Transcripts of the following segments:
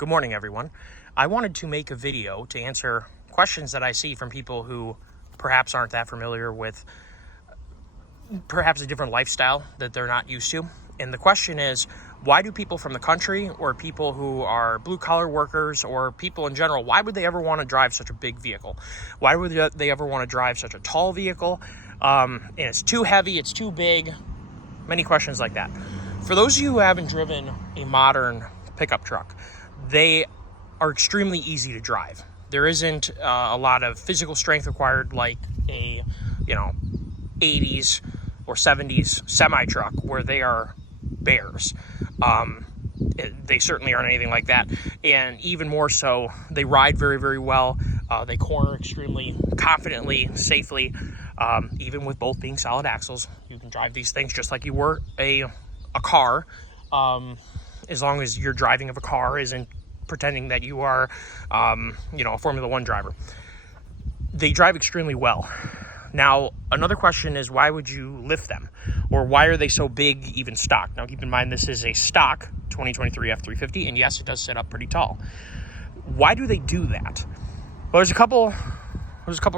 Good morning, everyone. I wanted to make a video to answer questions that I see from people who perhaps aren't that familiar with perhaps a different lifestyle that they're not used to. And the question is, why do people from the country or people who are blue-collar workers or people in general, why would they ever want to drive such a big vehicle? Why would they ever want to drive such a tall vehicle? And it's too heavy, it's too big, many questions like that. For those of you who haven't driven a modern pickup truck, they are extremely easy to drive. There isn't a lot of physical strength required like a 80s or 70s semi-truck where they are bears. They certainly aren't anything like that. And even more so, they ride very, very well. They corner extremely confidently, safely. Even with both being solid axles, you can drive these things just like you were a car. As long as your driving of a car isn't pretending that you are, a Formula One driver. They drive extremely well. Now, another question is, why would you lift them? Or why are they so big, even stock? Now, keep in mind, this is a stock 2023 F-350, and yes, it does sit up pretty tall. Why do they do that? Well, there's a couple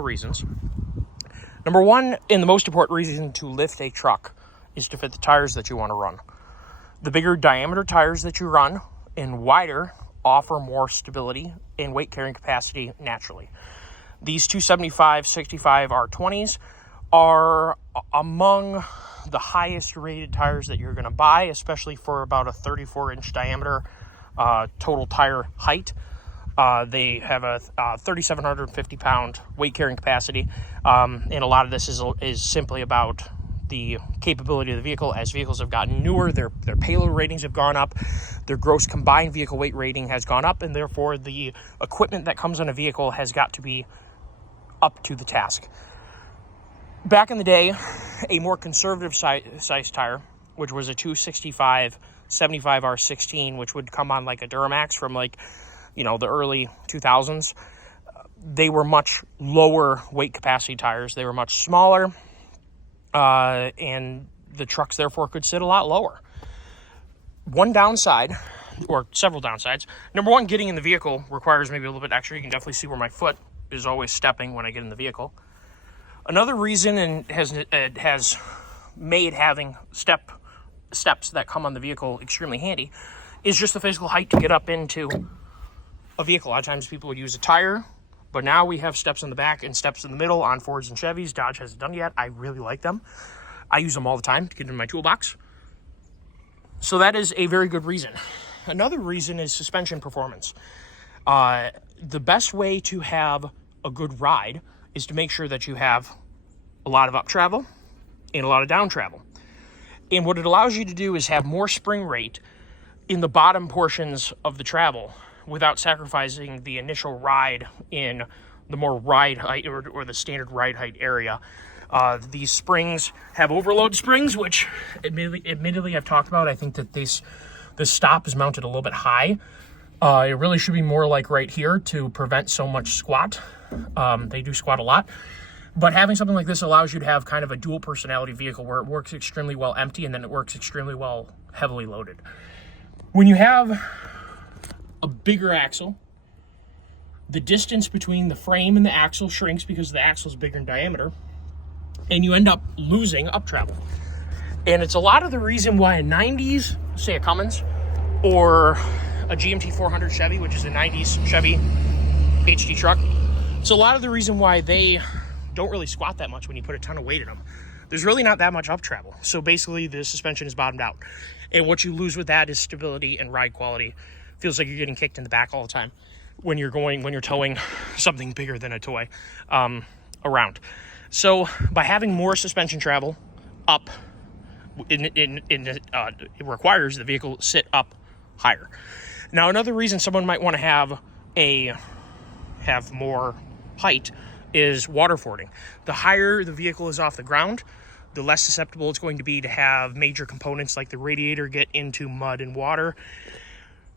reasons. Number one, and the most important reason to lift a truck is to fit the tires that you want to run. The bigger diameter tires that you run and wider offer more stability and weight carrying capacity naturally. These 275/65 R20s are among the highest rated tires that you're going to buy, especially for about a 34-inch diameter total tire height. They have a 3,750 pound weight carrying capacity, and a lot of this is simply about the capability of the vehicle. As vehicles have gotten newer, their payload ratings have gone up, their gross combined vehicle weight rating has gone up, and therefore the equipment that comes on a vehicle has got to be up to the task. Back in the day, a more conservative size tire, which was a 265/75 R16, which would come on like a Duramax from the early 2000s, they were much lower weight capacity tires. They were much smaller. And the trucks therefore could sit a lot lower. One downside, or several downsides. Number one, getting in the vehicle requires maybe a little bit extra. You can definitely see where my foot is always stepping when I get in the vehicle. Another reason, and has made having steps that come on the vehicle extremely handy, is just the physical height to get up into a vehicle. A lot of times people would use a tire, but now we have steps in the back and steps in the middle on Fords and Chevys. Dodge hasn't done yet. I really like them. I use them all the time to get in my toolbox. So that is a very good reason. Another reason is suspension performance. The best way to have a good ride is to make sure that you have a lot of up travel and a lot of down travel. And what it allows you to do is have more spring rate in the bottom portions of the travel without sacrificing the initial ride in the more ride height or the standard ride height area. These springs have overload springs, which admittedly I've talked about. I think that this stop is mounted a little bit high. It really should be more like right here to prevent so much squat. They do squat a lot. But having something like this allows you to have kind of a dual personality vehicle where it works extremely well empty and then it works extremely well heavily loaded. When you have a bigger axle, the distance between the frame and the axle shrinks because the axle is bigger in diameter, and you end up losing up travel. And it's a lot of the reason why a 90s, say a Cummins, or a GMT 400 Chevy, which is a 90s Chevy HD truck, it's a lot of the reason why they don't really squat that much when you put a ton of weight in them. There's really not that much up travel. So basically the suspension is bottomed out. And what you lose with that is stability and ride quality. Feels like you're getting kicked in the back all the time when you're towing something bigger than a toy around. So by having more suspension travel up, it requires the vehicle sit up higher. Now, another reason someone might want to have more height is water fording. The higher the vehicle is off the ground, the less susceptible it's going to be to have major components like the radiator get into mud and water.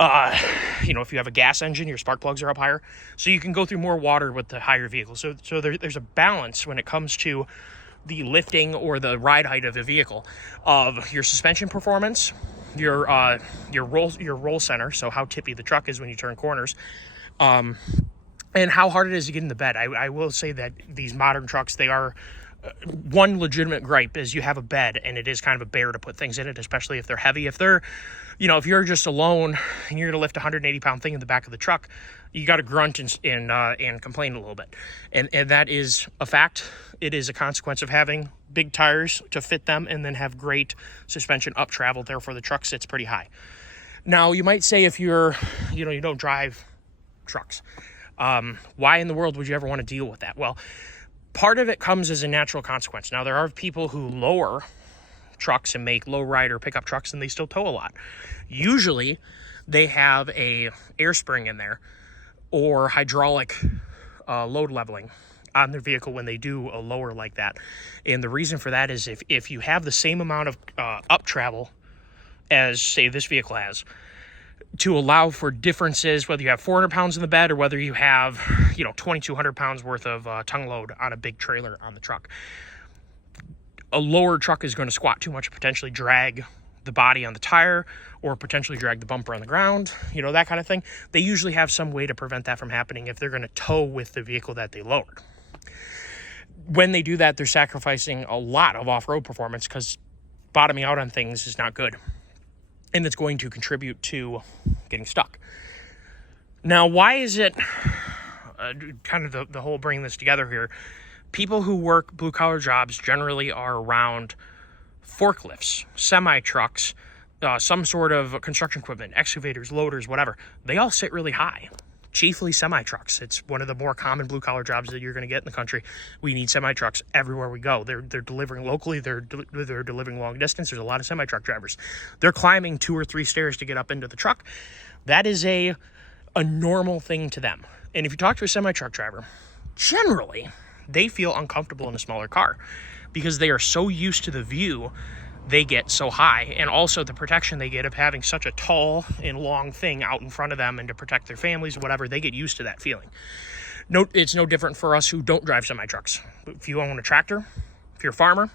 If you have a gas engine, your spark plugs are up higher. So you can go through more water with the higher vehicle. So there's a balance when it comes to the lifting or the ride height of the vehicle of your suspension performance your roll center, so how tippy the truck is when you turn corners, and how hard it is to get in the bed. I will say that these modern trucks, they are one legitimate gripe is you have a bed and it is kind of a bear to put things in it, especially if they're heavy. If they're, if you're just alone and you're going to lift a 180-pound thing in the back of the truck, you got to grunt and complain a little bit. And that is a fact. It is a consequence of having big tires to fit them and then have great suspension up travel. Therefore, the truck sits pretty high. Now, you might say if you don't drive trucks, why in the world would you ever want to deal with that? Well, part of it comes as a natural consequence. Now, there are people who lower trucks and make low-ride or pickup trucks, and they still tow a lot. Usually, they have a air spring in there or hydraulic load leveling on their vehicle when they do a lower like that. And the reason for that is if you have the same amount of up travel as, say, this vehicle has, to allow for differences, whether you have 400 pounds in the bed or whether you have, 2,200 pounds worth of tongue load on a big trailer on the truck. A lower truck is going to squat too much and potentially drag the body on the tire or potentially drag the bumper on the ground, that kind of thing. They usually have some way to prevent that from happening if they're going to tow with the vehicle that they lowered. When they do that, they're sacrificing a lot of off-road performance because bottoming out on things is not good. And it's going to contribute to getting stuck. Now, why is it, kind of the whole bringing this together here, people who work blue-collar jobs generally are around forklifts, semi-trucks, some sort of construction equipment, excavators, loaders, whatever. They all sit really high, chiefly semi-trucks. It's one of the more common blue-collar jobs that you're going to get in the country. We need semi-trucks everywhere we go. They're delivering locally. They're delivering long distance. There's a lot of semi-truck drivers. They're climbing 2 or 3 stairs to get up into the truck. That is a normal thing to them. And if you talk to a semi-truck driver, generally, they feel uncomfortable in a smaller car because they are so used to the view they get so high, and also the protection they get of having such a tall and long thing out in front of them and to protect their families, whatever. They get used to that feeling. It's no different for us who don't drive semi-trucks. If you own a tractor, if you're a farmer,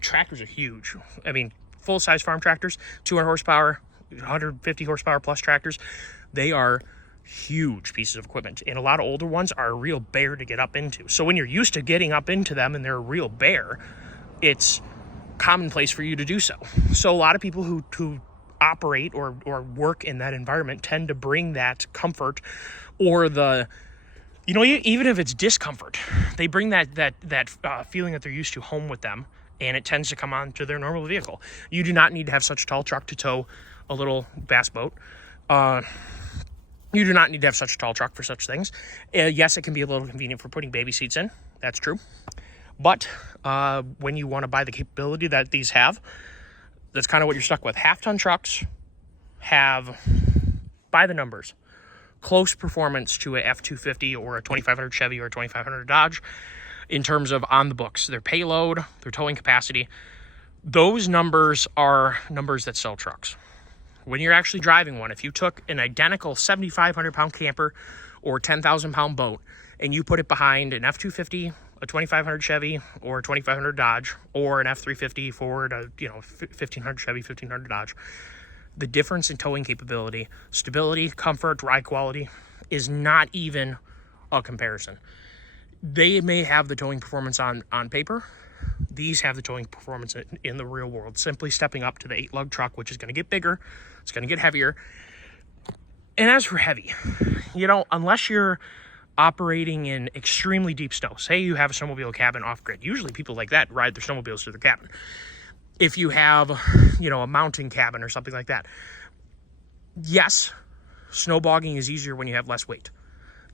tractors are huge. I mean, full-size farm tractors, 200 horsepower, 150 horsepower plus tractors, they are huge pieces of equipment, and a lot of older ones are a real bear to get up into. So when you're used to getting up into them and they're a real bear, it's commonplace for you to do so. So a lot of people who operate or work in that environment tend to bring that comfort or even if it's discomfort, they bring that feeling that they're used to home with them, and it tends to come on to their normal vehicle. You do not need to have such a tall truck to tow a little bass boat. You do not need to have such a tall truck for such things. Yes, it can be a little convenient for putting baby seats in. That's true. But when you want to buy the capability that these have, that's kind of what you're stuck with. Half-ton trucks have, by the numbers, close performance to a F-250 or a 2500 Chevy or a 2500 Dodge in terms of on the books. Their payload, their towing capacity, those numbers are numbers that sell trucks. When you're actually driving one, if you took an identical 7,500-pound camper or 10,000-pound boat and you put it behind an F-250, a 2500 Chevy or a 2500 Dodge or an F-350 Ford, a 1500 Chevy, 1500 Dodge, the difference in towing capability, stability, comfort, ride quality is not even a comparison. They may have the towing performance on paper. These have the towing performance in the real world. Simply stepping up to the 8-lug truck, which is going to get bigger, it's going to get heavier. And as for heavy, unless you're operating in extremely deep snow, say you have a snowmobile cabin off-grid. Usually people like that ride their snowmobiles to their cabin. If you have, a mountain cabin or something like that, yes, snowbogging is easier when you have less weight.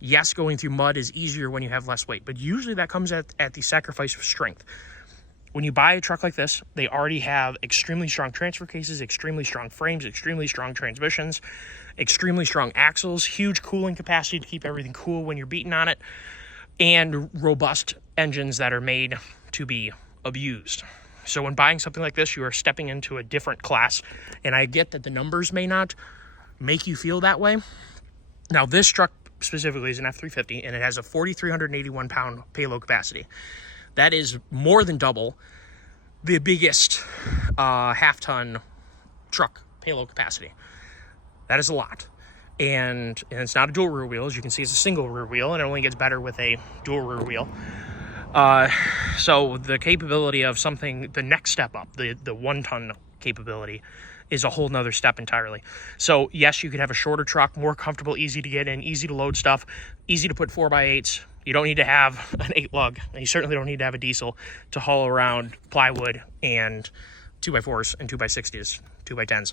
Yes, going through mud is easier when you have less weight, but usually that comes at the sacrifice of strength. When you buy a truck like this, they already have extremely strong transfer cases, extremely strong frames, extremely strong transmissions, extremely strong axles, huge cooling capacity to keep everything cool when you're beating on it, and robust engines that are made to be abused. So when buying something like this, you are stepping into a different class, and I get that the numbers may not make you feel that way. Now, this truck specifically is an F-350, and it has a 4,381-pound payload capacity. That is more than double the biggest half-ton truck payload capacity. That is a lot. And it's not a dual rear wheel. As you can see, it's a single rear wheel, and it only gets better with a dual rear wheel. So the capability of something, the next step up, the 1-ton capability, is a whole nother step entirely. So yes, you could have a shorter truck, more comfortable, easy to get in, easy to load stuff, easy to put 4x8s. You don't need to have an 8-lug, and you certainly don't need to have a diesel to haul around plywood and 2x4s and 2x60s, 2x10s.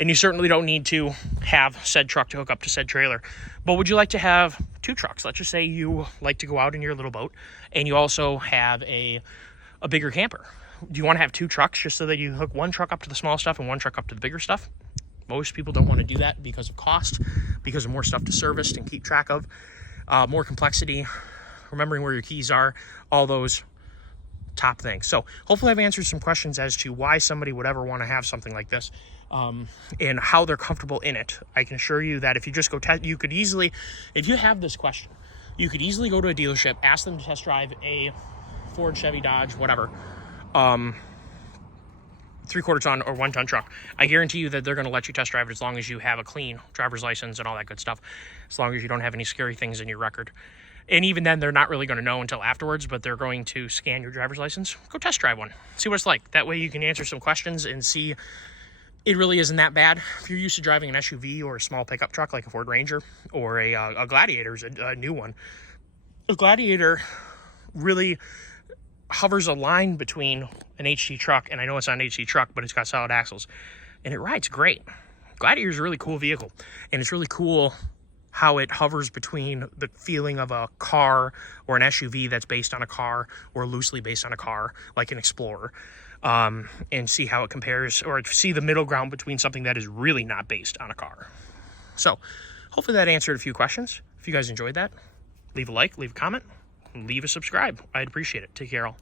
And you certainly don't need to have said truck to hook up to said trailer. But would you like to have 2 trucks? Let's just say you like to go out in your little boat, and you also have a bigger camper. Do you want to have 2 trucks just so that you hook 1 truck up to the small stuff and 1 truck up to the bigger stuff? Most people don't want to do that because of cost, because of more stuff to service and keep track of, more complexity, remembering where your keys are, all those top things. So hopefully I've answered some questions as to why somebody would ever want to have something like this, and how they're comfortable in it. I can assure you that if you just go test, you could easily, if you have this question, you could easily go to a dealership, ask them to test drive a Ford, Chevy, Dodge, whatever, 3/4 ton or 1-ton truck. I guarantee you that they're going to let you test drive it as long as you have a clean driver's license and all that good stuff, as long as you don't have any scary things in your record. And even then, they're not really going to know until afterwards, but they're going to scan your driver's license. Go test drive one. See what it's like. That way you can answer some questions and see it really isn't that bad. If you're used to driving an SUV or a small pickup truck like a Ford Ranger or a Gladiator is a new one, a Gladiator really hovers a line between an HT truck, and I know it's not an HT truck, but it's got solid axles, and it rides great. Gladiator is a really cool vehicle, and it's really cool how it hovers between the feeling of a car or an SUV that's based on a car or loosely based on a car, like an Explorer, and see how it compares, or see the middle ground between something that is really not based on a car. So hopefully that answered a few questions. If you guys enjoyed that, leave a like, leave a comment, leave a subscribe. I'd appreciate it. Take care all.